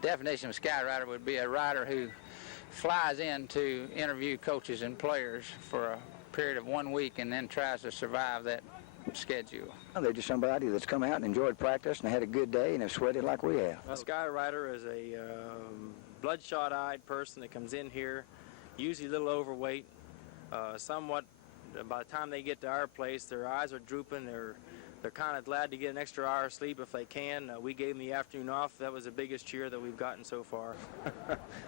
Definition of a skywriter would be a rider who flies in to interview coaches and players for a period of 1 week and then tries to survive that schedule. They're just somebody that's come out and enjoyed practice and had a good day and have sweated like we have. A skywriter is a bloodshot-eyed person that comes in here, usually a little overweight, somewhat. By the time they get to our place, their eyes are drooping. They're kind of glad to get an extra hour of sleep if they can. We gave them the afternoon off. That was the biggest cheer that we've gotten so far.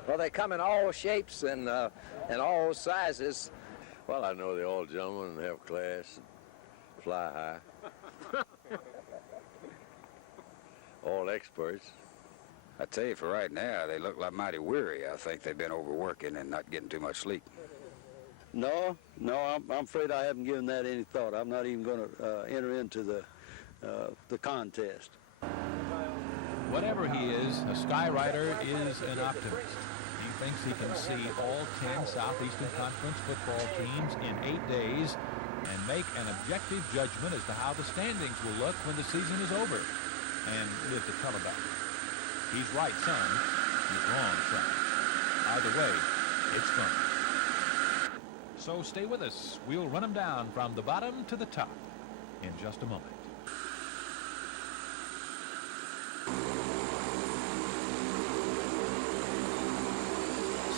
Well, they come in all shapes and all sizes. Well, I know they're all gentlemen and have class and fly high. All experts. I tell you, for right now, they look like mighty weary. I think they've been overworking and not getting too much sleep. No, I'm afraid I haven't given that any thought. I'm not even going to enter into the contest. Whatever he is, a skywriter is an optimist. He thinks he can see all 10 Southeastern Conference football teams in 8 days and make an objective judgment as to how the standings will look when the season is over, and live to tell about it. He's right some, he's wrong some. Either way, it's fun. So stay with us. We'll run them down from the bottom to the top in just a moment.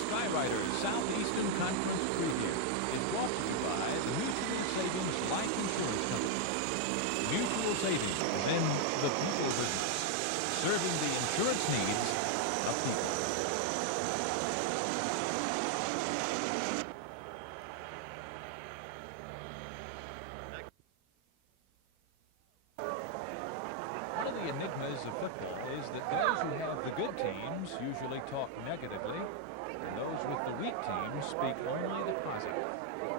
Skywriter's Southeastern Conference Preview is brought to you by the Mutual Savings Life Insurance Company. Mutual Savings is in the people business, serving the insurance needs of people. Enigmas of football is that those who have the good teams usually talk negatively, and those with the weak teams speak only the positive.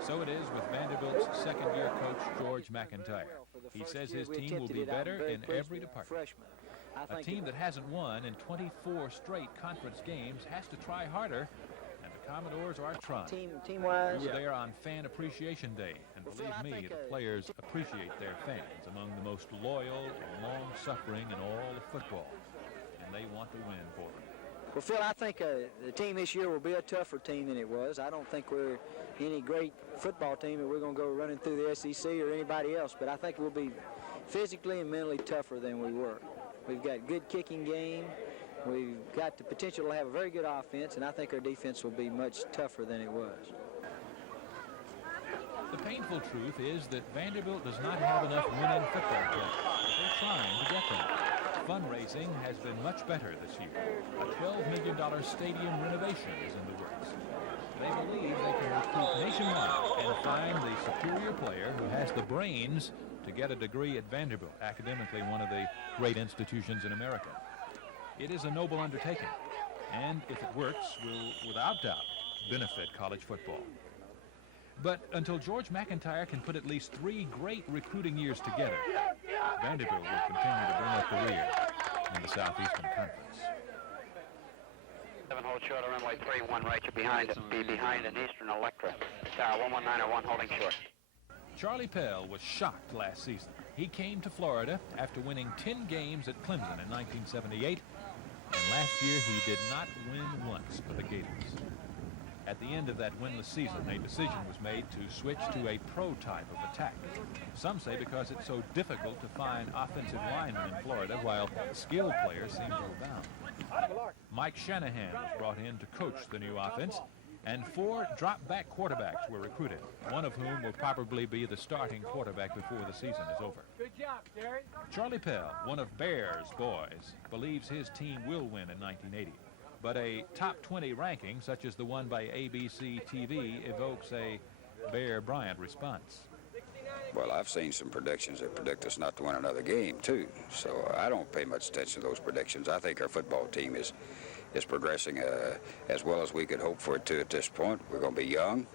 So it is with Vanderbilt's second-year coach, George McIntyre. He says his team will be better in every department. A team that hasn't won in 24 straight conference games has to try harder, and the Commodores are trying. Team-wise, we were there on Fan Appreciation Day, and believe me, the players appreciate their fans, among the most loyal and long-suffering in all of football, and they want to win for them. Well, Phil, I think the team this year will be a tougher team than it was. I don't think we're any great football team that we're going to go running through the SEC or anybody else, but I think we'll be physically and mentally tougher than we were. We've got good kicking game. We've got the potential to have a very good offense, and I think our defense will be much tougher than it was. The painful truth is that Vanderbilt does not have enough winning football players, but they're trying to get them. Fundraising has been much better this year. A $12 million stadium renovation is in the works. They believe they can recruit nationwide and find the superior player who has the brains to get a degree at Vanderbilt, academically one of the great institutions in America. It is a noble undertaking, and if it works, will without doubt benefit college football. But until George McIntyre can put at least 3 great recruiting years together, Vanderbilt will continue to bring up the rear in the Southeastern Conference. 7 hold short on runway 31 right, you're behind an Eastern Electra. Tower 11901 holding short. Charlie Pell was shocked last season. He came to Florida after winning 10 games at Clemson in 1978, and last year he did not win once for the Gators. At the end of that winless season, a decision was made to switch to a pro type of attack. Some say because it's so difficult to find offensive linemen in Florida, while skilled players seem to abound. Mike Shanahan was brought in to coach the new offense, and 4 drop-back quarterbacks were recruited, one of whom will probably be the starting quarterback before the season is over. Good job, Terry. Charlie Pell, one of Bear's boys, believes his team will win in 1980. But a top 20 ranking, such as the one by ABC TV, evokes a Bear Bryant response. Well, I've seen some predictions that predict us not to win another game, too. So I don't pay much attention to those predictions. I think our football team is progressing as well as we could hope for it to at this point. We're going to be young.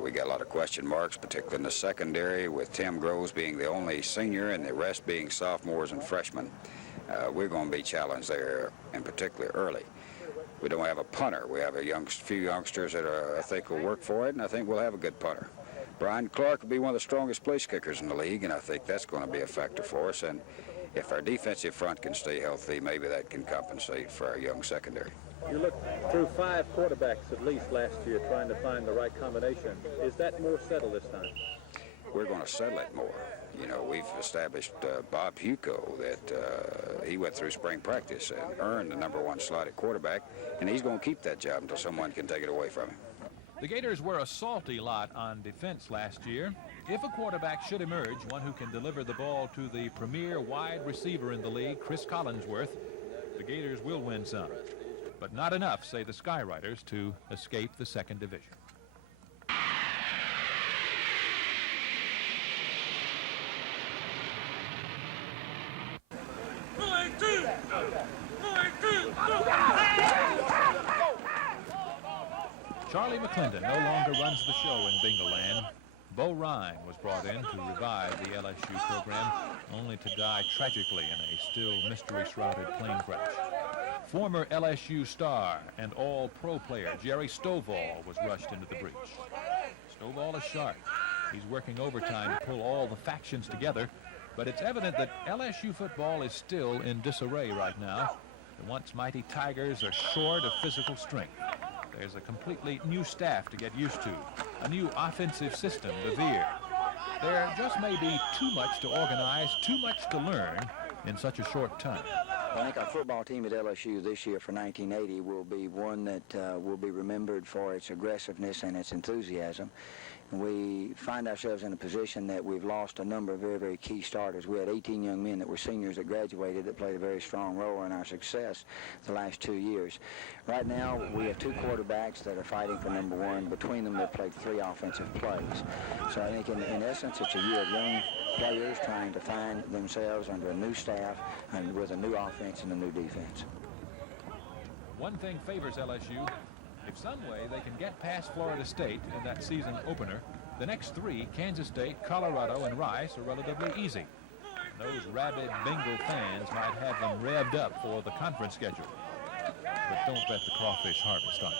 We got a lot of question marks, particularly in the secondary, with Tim Groves being the only senior and the rest being sophomores and freshmen. We're going to be challenged there, and particularly early. We don't have a punter. We have a few youngsters that I think will work for it, and I think we'll have a good punter. Brian Clark will be one of the strongest place kickers in the league, and I think that's going to be a factor for us. And if our defensive front can stay healthy, maybe that can compensate for our young secondary. You looked through 5 quarterbacks at least last year trying to find the right combination. Is that more settled this time? We're going to settle it more. You know, we've established Bob Huco that he went through spring practice and earned the #1 slot at quarterback, and he's going to keep that job until someone can take it away from him. The Gators were a salty lot on defense last year. If a quarterback should emerge, one who can deliver the ball to the premier wide receiver in the league, Chris Collinsworth, the Gators will win some. But not enough, say the Skyriders, to escape the second division. Charlie McClendon no longer runs the show in Bingoland. Bo Ryan was brought in to revive the LSU program, only to die tragically in a still mystery-shrouded plane crash. Former LSU star and all-pro player Jerry Stovall was rushed into the breach. Stovall is sharp. He's working overtime to pull all the factions together, but it's evident that LSU football is still in disarray right now. The once mighty Tigers are short of physical strength. There's a completely new staff to get used to, a new offensive system to veer. There just may be too much to organize, too much to learn in such a short time. I think our football team at LSU this year for 1980 will be one that will be remembered for its aggressiveness and its enthusiasm. We find ourselves in a position that we've lost a number of very, very key starters. We had 18 young men that were seniors that graduated that played a very strong role in our success the last 2 years. Right now, we have 2 quarterbacks that are fighting for #1. Between them, they've played 3 offensive plays. So I think in essence, it's a year of young players trying to find themselves under a new staff and with a new offense and a new defense. One thing favors LSU. If some way they can get past Florida State in that season opener, the next 3, Kansas State, Colorado, and Rice, are relatively easy. Those rabid Bengal fans might have them revved up for the conference schedule. But don't bet the crawfish harvest on it.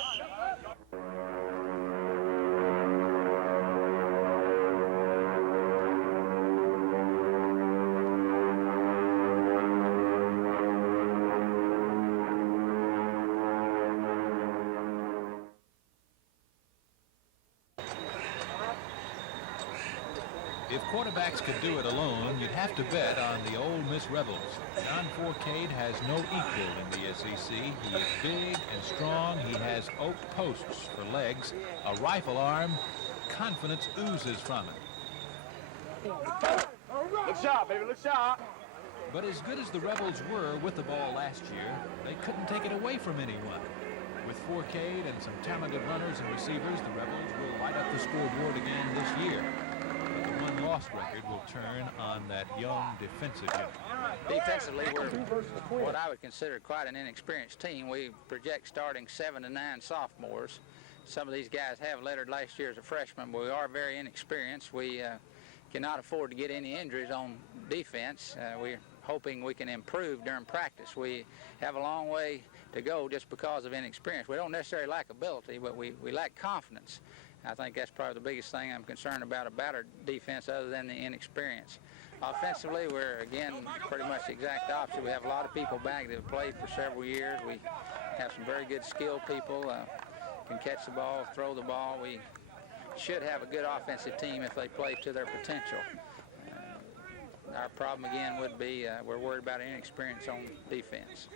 If quarterbacks could do it alone, you'd have to bet on the Ole Miss Rebels. John Forcade has no equal in the SEC. He is big and strong. He has oak posts for legs, a rifle arm. Confidence oozes from him. Look sharp, baby, look sharp. But as good as the Rebels were with the ball last year, they couldn't take it away from anyone. With Forcade and some talented runners and receivers, the Rebels will light up the scoreboard again this year. Loss record will turn on that young defensive unit. Defensively, we're what I would consider quite an inexperienced team. We project starting 7 to 9 sophomores. Some of these guys have lettered last year as a freshman, but we are very inexperienced. We cannot afford to get any injuries on defense. We're hoping we can improve during practice. We have a long way to go just because of inexperience. We don't necessarily lack ability, but we lack confidence. I think that's probably the biggest thing I'm concerned about our defense other than the inexperience. Offensively, we're, again, pretty much the exact opposite. We have a lot of people back that have played for several years. We have some very good skilled people, can catch the ball, throw the ball. We should have a good offensive team if they play to their potential. Our problem, again, would be we're worried about inexperience on defense.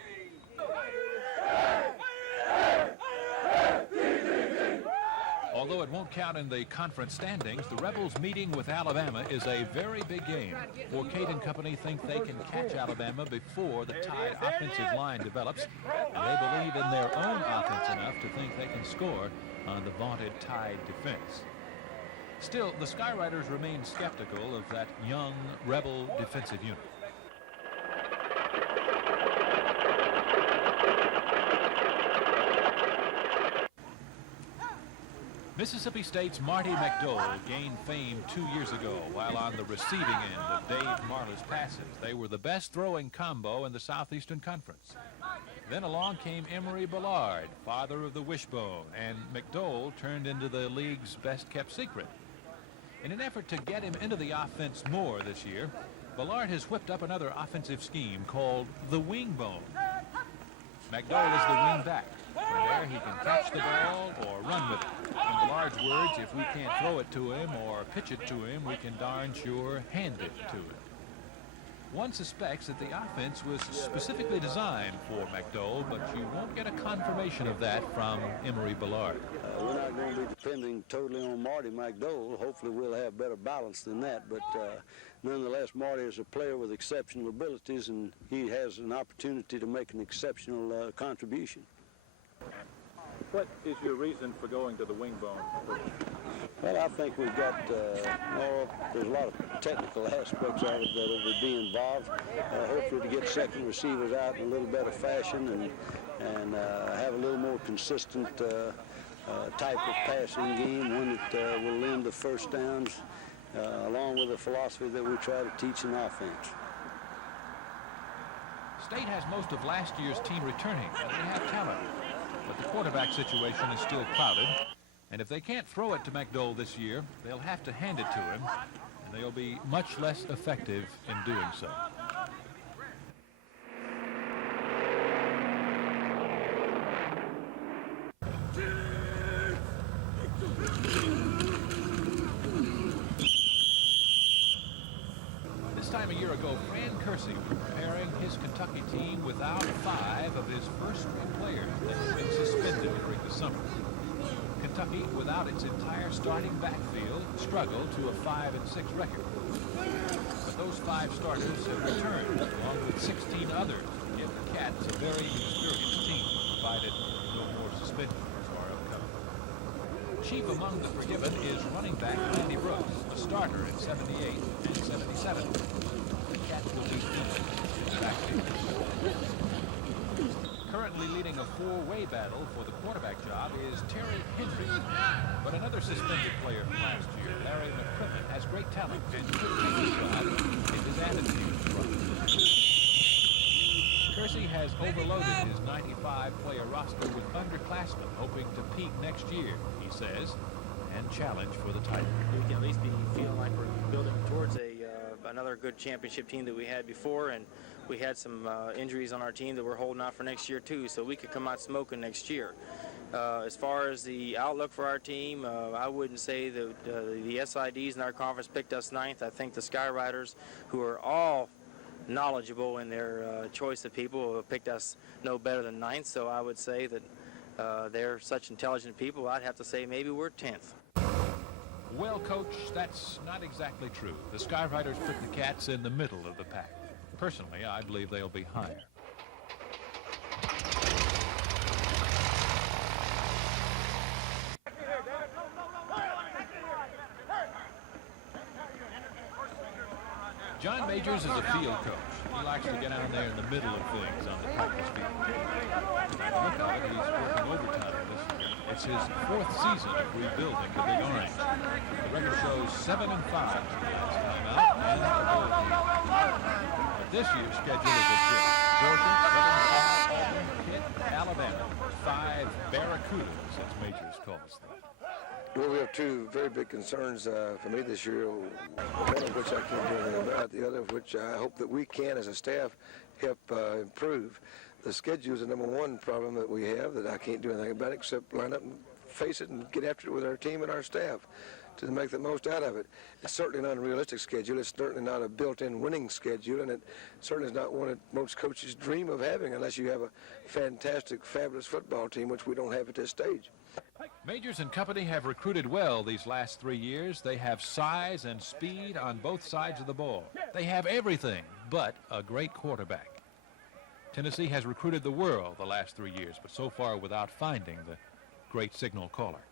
Although it won't count in the conference standings, the Rebels meeting with Alabama is a very big game. Forcade and company think they can catch Alabama before the Tide offensive line develops, and they believe in their own offense enough to think they can score on the vaunted Tide defense. Still, the Skyriders remain skeptical of that young Rebel defensive unit. Mississippi State's Marty McDowell gained fame 2 years ago while on the receiving end of Dave Marler's passes. They were the best throwing combo in the Southeastern Conference. Then along came Emory Ballard, father of the wishbone, and McDowell turned into the league's best-kept secret. In an effort to get him into the offense more this year, Ballard has whipped up another offensive scheme called the wing bone. McDowell is the wing back. From there, he can catch the ball or run with it. In Ballard's words, if we can't throw it to him or pitch it to him, we can darn sure hand it to him. One suspects that the offense was specifically designed for McDowell, but you won't get a confirmation of that from Emory Ballard. We're not going to be depending totally on Marty McDowell. Hopefully we'll have better balance than that, but nonetheless, Marty is a player with exceptional abilities, and he has an opportunity to make an exceptional contribution. What is your reason for going to the wing bone? Well, I think we've got, there's a lot of technical aspects of it that will be involved. Hopefully to get second receivers out in a little better fashion and have a little more consistent type of passing game, one that will lend the first downs, along with the philosophy that we try to teach in offense. State has most of last year's team returning, and they have talent. But the quarterback situation is still clouded, and if they can't throw it to McDowell this year, they'll have to hand it to him, and they'll be much less effective in doing so. This time a year ago, Fran Kersey was preparing his Kentucky team without 5 of his first-string players that had been suspended during the summer. Kentucky, without its entire starting backfield, struggled to a 5-6 record. But those 5 starters have returned, along with 16 others, to give the Cats a very experienced team, provided no more suspensions are upcoming. Chief among the forgiven is running back Randy Brooks, a starter in 78 and 77. The Cats will be deep in the backfield. Currently leading a 4-way battle for the quarterback job is Terry Henry. But another suspended player from last year, Larry McCrimmon, has great talent and could take the job if his attitude is right. Kersey has overloaded his 95-player roster with underclassmen hoping to peak next year, he says, and challenge for the title. We can at least be feeling like we're building towards another good championship team that we had before, and we had some injuries on our team that we're holding out for next year too, so we could come out smoking next year. As far as the outlook for our team, I wouldn't say that the SIDs in our conference picked us 9th. I think the Skyriders, who are all knowledgeable in their choice of people, picked us no better than 9th, so I would say that they're such intelligent people, I'd have to say maybe we're 10th. Well, Coach, that's not exactly true. The Skyriders put the Cats in the middle of the pack. Personally, I believe they'll be higher. John Majors is a field coach. He likes to get out there in the middle of things on the practice field. Look at it, he's working overtime this year. It's his 4th season of rebuilding the Big Orange. The record shows 7-5 last time out, and but this year's schedule is a joke. Georgia, Southern Cal, Auburn, Pitt, Alabama. 5 Barracudas, as Majors calls them. Well, we have 2 very big concerns for me this year, one of which I can't do anything about, the other of which I hope that we can, as a staff, help improve. The schedule is the number 1 problem that we have that I can't do anything about except line up and face it and get after it with our team and our staff to make the most out of it. It's certainly not a realistic schedule. It's certainly not a built-in winning schedule, and it certainly is not one that most coaches dream of having unless you have a fantastic, fabulous football team, which we don't have at this stage. Majors and company have recruited well these last 3 years. They have size and speed on both sides of the ball. They have everything but a great quarterback. Tennessee has recruited the world the last 3 years, but so far without finding the great signal caller.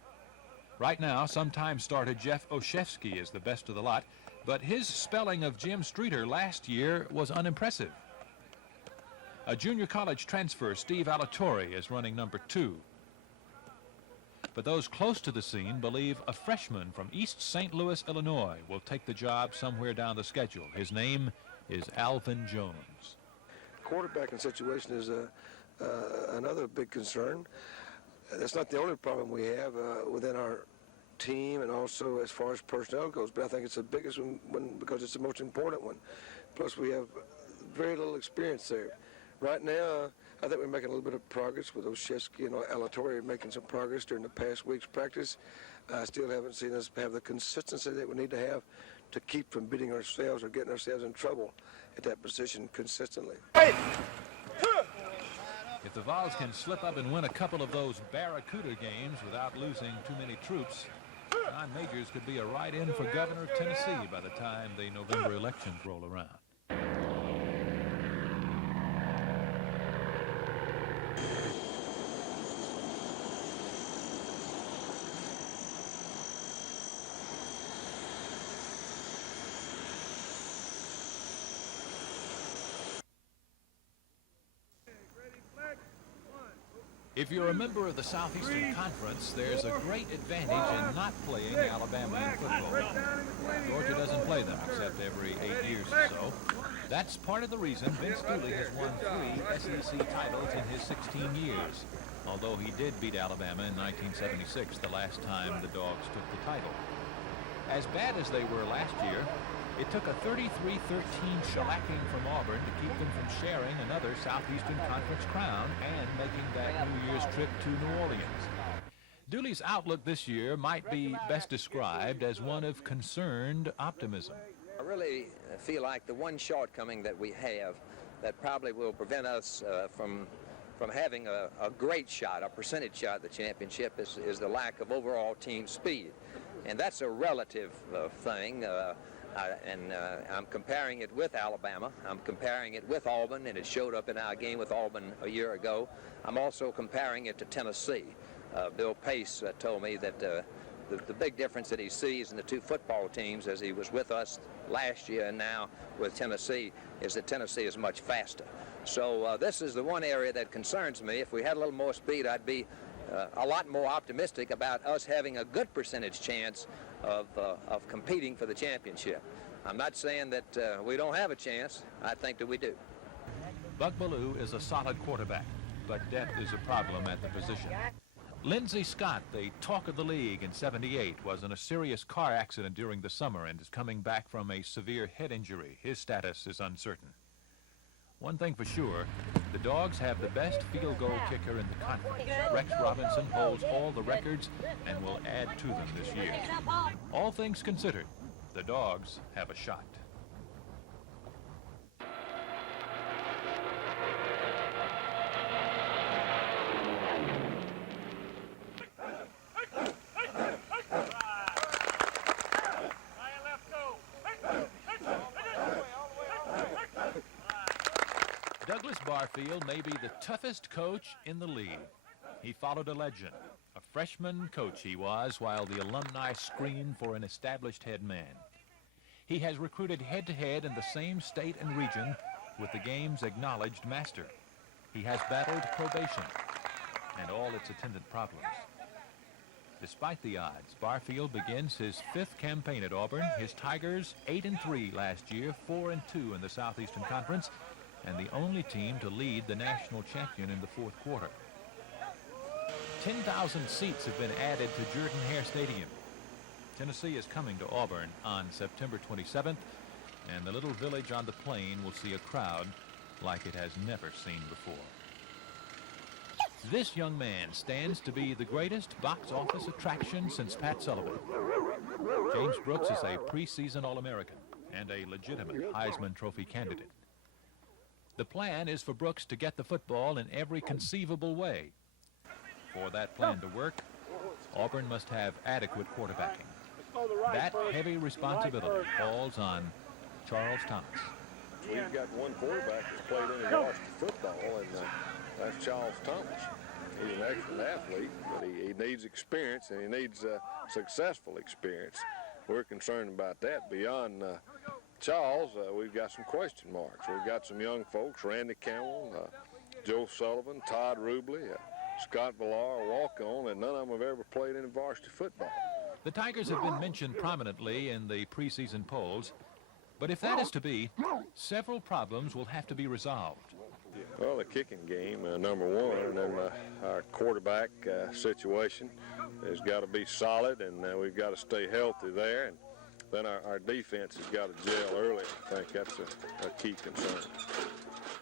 Right now, sometime starter Jeff Oshevsky is the best of the lot, but his spelling of Jim Streeter last year was unimpressive. A junior college transfer, Steve Alatorre, is running number 2. But those close to the scene believe a freshman from East St. Louis, Illinois, will take the job somewhere down the schedule. His name is Alvin Jones. Quarterbacking situation is another big concern. That's not the only problem we have within our team and also as far as personnel goes, but I think it's the biggest one because it's the most important one. Plus, we have very little experience there. Right now, I think we're making a little bit of progress with Oshesky and Alatorre making some progress during the past week's practice. I still haven't seen us have the consistency that we need to have to keep from beating ourselves or getting ourselves in trouble at that position consistently. If the Vols can slip up and win a couple of those Barracuda games without losing too many troops, John Majors could be a write-in for governor of Tennessee by the time the November elections roll around. If you're a member of the Southeastern Conference, there's a great advantage in not playing Alabama in football. Georgia doesn't play them except every 8 years or so. That's part of the reason Vince Dooley has won 3 SEC titles in his 16 years, although he did beat Alabama in 1976, the last time the Dogs took the title. As bad as they were last year, it took a 33-13 shellacking from Auburn to keep them from sharing another Southeastern Conference crown and making that New Year's trip to New Orleans. Dooley's outlook this year might be best described as one of concerned optimism. I really feel like the one shortcoming that we have that probably will prevent us from having a great shot, a percentage shot at the championship is the lack of overall team speed. And that's a relative thing. I'm comparing it with Alabama. I'm comparing it with Auburn, and it showed up in our game with Auburn a year ago. I'm also comparing it to Tennessee. Bill Pace told me that the big difference that he sees in the 2 football teams as he was with us last year and now with Tennessee is that Tennessee is much faster. So this is the one area that concerns me. If we had a little more speed, I'd be a lot more optimistic about us having a good percentage chance of competing for the championship. I'm not saying that we don't have a chance. I think that we do. Buck Bellew is a solid quarterback, but depth is a problem at the position. Lindsey Scott, the talk of the league in '78, was in a serious car accident during the summer and is coming back from a severe head injury. His status is uncertain. One thing for sure, the Dogs have the best field goal kicker in the conference. Rex Robinson holds all the records and will add to them this year. All things considered, the Dogs have a shot. Douglas Barfield may be the toughest coach in the league. He followed a legend. A freshman coach he was while the alumni screamed for an established head man. He has recruited head-to-head in the same state and region with the game's acknowledged master. He has battled probation and all its attendant problems. Despite the odds, Barfield begins his 5th campaign at Auburn. His Tigers 8-3 last year, 4-2 in the Southeastern Conference, and the only team to lead the national champion in the 4th quarter. 10,000 seats have been added to Jordan-Hare Stadium. Tennessee is coming to Auburn on September 27th, and the little village on the plain will see a crowd like it has never seen before. This young man stands to be the greatest box office attraction since Pat Sullivan. James Brooks is a preseason All-American and a legitimate Heisman Trophy candidate. The plan is for Brooks to get the football in every conceivable way. For that plan to work, Auburn must have adequate quarterbacking. That heavy responsibility falls on Charles Thomas. We've got one quarterback that's played any varsity football, and that's Charles Thomas. He's an excellent athlete, but he needs experience, and he needs successful experience. We're concerned about that. Beyond Charles, we've got some question marks. We've got some young folks, Randy Campbell, Joe Sullivan, Todd Rubley, Scott Villar, walk-on, and none of them have ever played any varsity football. The Tigers have been mentioned prominently in the preseason polls, but if that is to be, several problems will have to be resolved. Well, the kicking game, number one, and then our quarterback situation has got to be solid, and we've got to stay healthy there. And then our defense has got to gel early. I think that's a key concern.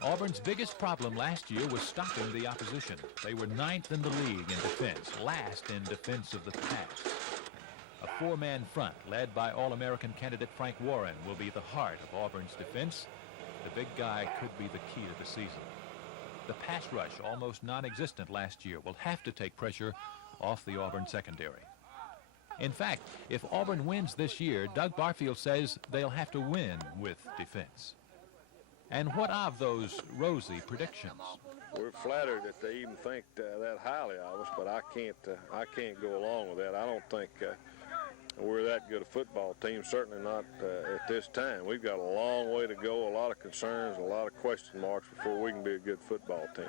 Auburn's biggest problem last year was stopping the opposition. They were 9th in the league in defense, last in defense of the pass. A four-man front led by All-American candidate Frank Warren will be the heart of Auburn's defense. The big guy could be the key to the season. The pass rush, almost non-existent last year, will have to take pressure off the Auburn secondary. In fact, if Auburn wins this year, Doug Barfield says they'll have to win with defense. And what of those rosy predictions? We're flattered that they even think that highly of us, but I can't go along with that. I don't think we're that good a football team, certainly not at this time. We've got a long way to go, a lot of concerns, a lot of question marks before we can be a good football team.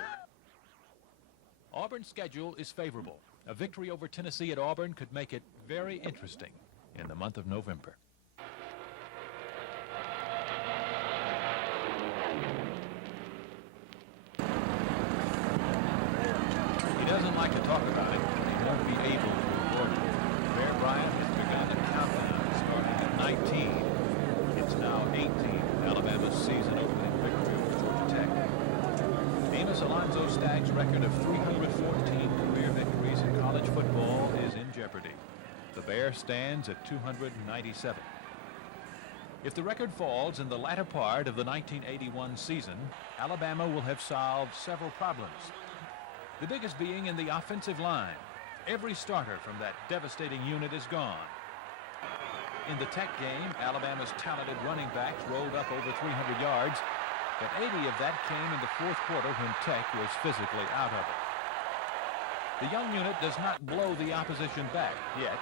Auburn's schedule is favorable. A victory over Tennessee at Auburn could make it very interesting in the month of November. He doesn't like to talk about it. He won't be able to avoid it. Bear Bryant has begun the countdown, starting at 19. It's now 18. Alabama's season-opening victory over Georgia Tech. Amos Alonzo Stagg's record of 314 career victories in college football is in jeopardy. The Bear stands at 297. If the record falls in the latter part of the 1981 season, Alabama will have solved several problems. The biggest being in the offensive line. Every starter from that devastating unit is gone. In the Tech game, Alabama's talented running backs rolled up over 300 yards, but 80 of that came in the fourth quarter when Tech was physically out of it. The young unit does not blow the opposition back yet.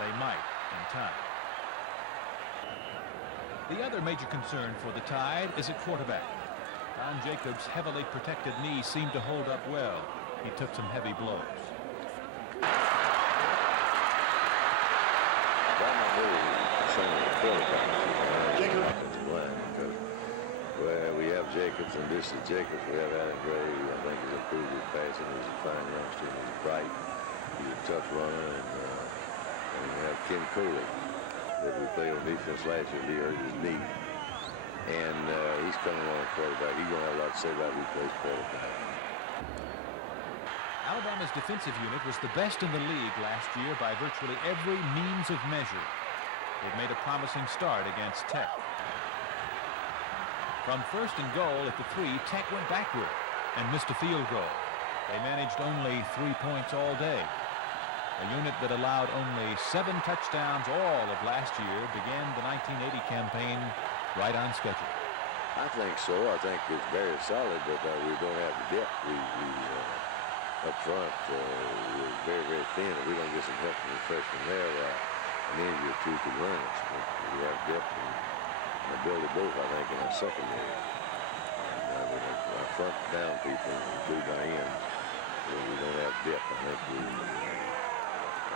They might in time. The other major concern for the Tide is at quarterback. Don Jacobs' heavily protected knee seemed to hold up well. He took some heavy blows. Well, we have Jacobs, and this is Jacobs. We have Adam Gray, who I think has improved his passing. He's a fine youngster. He's bright. He's a tough runner. And we have Ken Coley that we played on defense last year. He hurt his knee. And he's coming on quarterback. He's going to have a lot to say about who plays quarterback. Alabama's defensive unit was the best in the league last year by virtually every means of measure. They've made a promising start against Tech. From first and goal at the 3, Tech went backward and missed a field goal. They managed only 3 points all day. A unit that allowed only 7 touchdowns all of last year began the 1980 campaign right on schedule. I think so. I think it's very solid, but we don't have the depth. We up front, we're very, very thin. If we don't get some help from the freshmen there, an injury or two could run us. We have depth and ability both, I think, in our secondary. Our front down people, including our ends, we don't have depth. I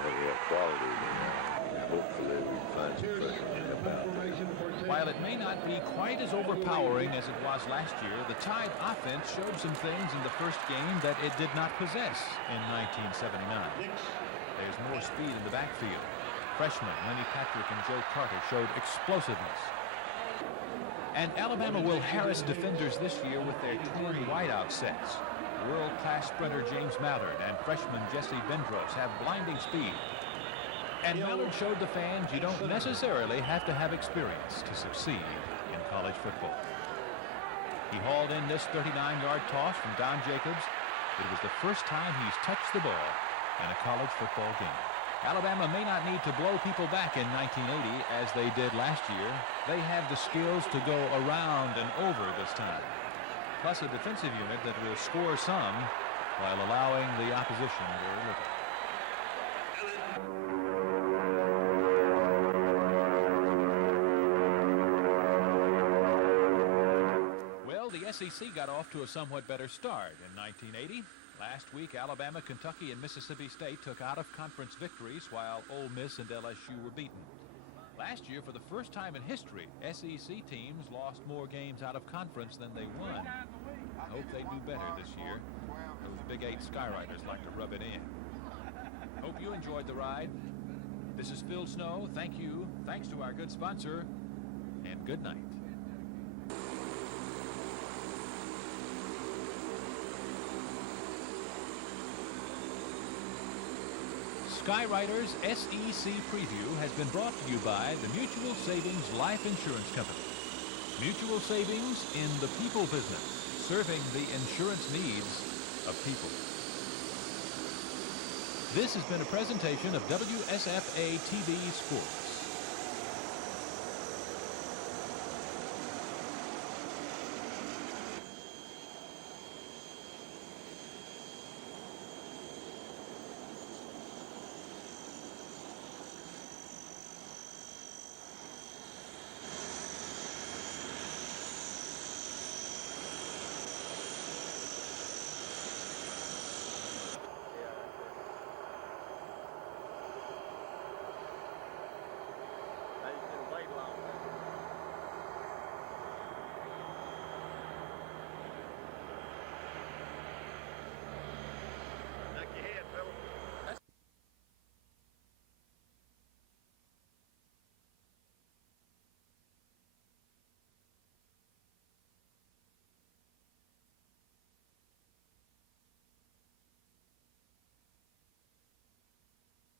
think we have quality, and hopefully we can find some freshmen to help out. While it may not be quite as overpowering as it was last year, the Tide offense showed some things in the first game that it did not possess in 1979. There's more speed in the backfield. Freshmen Lenny Patrick and Joe Carter showed explosiveness. And Alabama will harass defenders this year with their torn wideout sets. World-class sprinter James Mallard and freshman Jesse Bendros have blinding speed. And Mallard showed the fans you don't necessarily have to have experience to succeed in college football. He hauled in this 39-yard toss from Don Jacobs. It was the first time he's touched the ball in a college football game. Alabama may not need to blow people back in 1980 as they did last year. They have the skills to go around and over this time. Plus a defensive unit that will score some while allowing the opposition very little. Well, the SEC got off to a somewhat better start in 1980. Last week, Alabama, Kentucky, and Mississippi State took out-of-conference victories while Ole Miss and LSU were beaten. Last year, for the first time in history, SEC teams lost more games out of conference than they won. I hope they do better this year. Those Big 8 Skyriders like to rub it in. Hope you enjoyed the ride. This is Phil Snow. Thank you. Thanks to our good sponsor, and good night. Skyrider's SEC Preview has been brought to you by the Mutual Savings Life Insurance Company. Mutual Savings in the people business, serving the insurance needs of people. This has been a presentation of WSFA TV Sports.